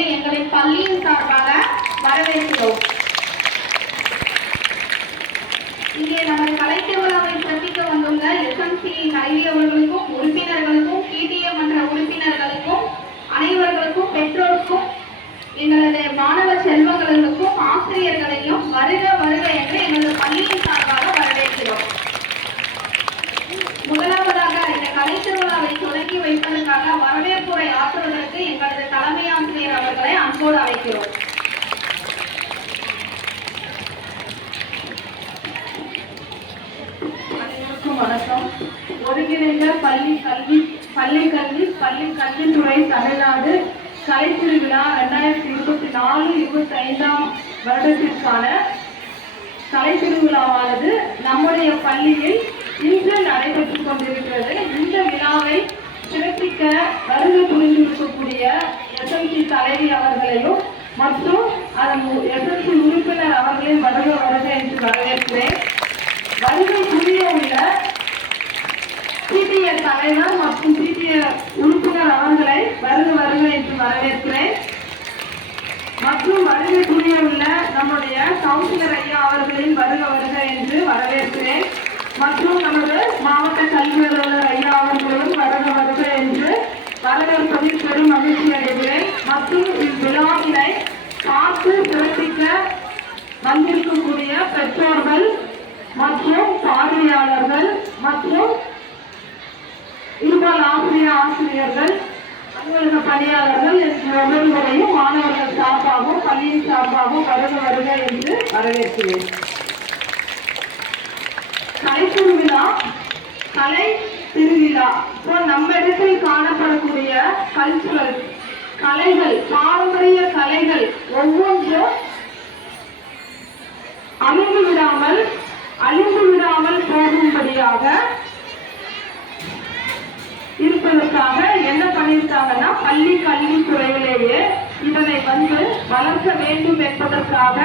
வருகை எங்களின் பள்ளியின் சார்பாக வரவேற்கிறோம். இங்கே நமது கலை திருவிழாவை சிறப்பிக்க வந்துள்ள எஸ்எம்சி தலைவியவர்களுக்கும் உறுப்பினர்களுக்கும் பிடிஏ மன்ற உறுப்பினர்களுக்கும் அனைவர்களுக்கும் பெற்றோருக்கும் எங்களது மாணவ செல்வங்களுக்கும் ஆசிரியர்களையும் வருக வருக என்று எங்களது பள்ளியின் சார்பாக வரவேற்கிறோம். முதலாவதாக இந்த கலை திருவிழாவை தொடங்கி வைப்பதற்காக வரவேற்புரை ஆற்றுவதற்கு எங்களது தலைமை ஆசிரியர் அவர்களை அன்போடு அழைக்கிறோம். அனைவருக்கும் வணக்கம். ஒருங்கிணைந்த பள்ளிக்கல்வித்துறை தமிழ்நாடு கலை திருவிழா 2024-25 வருடத்திற்கான கலை திருவிழாவானது நம்முடைய பள்ளியில் இன்று நடைபெற்றுக் கொண்டிருக்கிறது. இந்த விழாவை சிறப்பிக்க வருகை புரிந்திருக்கக்கூடிய எஸ்எம்சி தலைவி அவர்களையும் மற்றும் எஸ்எம்சி உறுப்பினர் அவர்களையும் வருக வருக என்று வரவேற்கிறேன். வருகை புரிய உள்ள பிடிஏ தலைவர் மற்றும் பிடிஏ உறுப்பினர் அவர்களை வருக வருக என்று வரவேற்கிறேன். மற்றும் வருகை புரிய உள்ள நம்முடைய கவுன்சிலர் ஐயா அவர்களின் வருக வருக என்று வரவேற்கிறேன். மற்றும் நமது மாவட்ட கல்வி அலுவலர் ஐயா அவர்களும் வருக வருக என்று வரவேற்பதில் பெரும் மகிழ்ச்சி அடைகிறேன். மற்றும் இவ்விழாவினை பார்த்து சிறப்பிக்க வந்திருக்கக்கூடிய பெற்றோர்கள் மற்றும் பார்வையாளர்கள் மற்றும் இருபால் ஆசிரியர்கள் அலுவலக பணியாளர்கள் என்று ஒவ்வொருவரையும் மாணவர்கள் சார்பாகவும் பள்ளியின் சார்பாகவும் வருக வருக என்று வரவேற்கிறேன். கலை திருவிழா நம்ம இடத்தில் காணப்படக்கூடிய கல்ச்சுரல் கலைகள், பாரம்பரிய கலைகள் ஒவ்வொன்றும் அழிந்து விடாமல் போகும்படியாக இருப்பதற்காக என்ன பண்ணியிருக்காங்கன்னா பள்ளி கல்வித்துறையிலேயே இதனை வளர்க்க வேண்டும் என்பதற்காக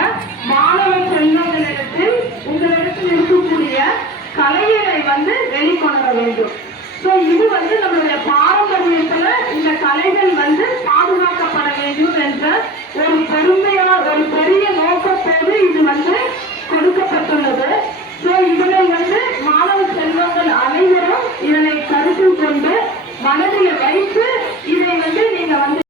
மாணவ செல்வங்களிடத்தில் உங்களிடத்தில் இருக்கக்கூடிய கலைகளை வெளிக்கொணர வேண்டும். இது நம்மளுடைய பாரம்பரியத்துல இந்த கலைகள் பாதுகாக்கப்பட வேண்டும் என்ற ஒரு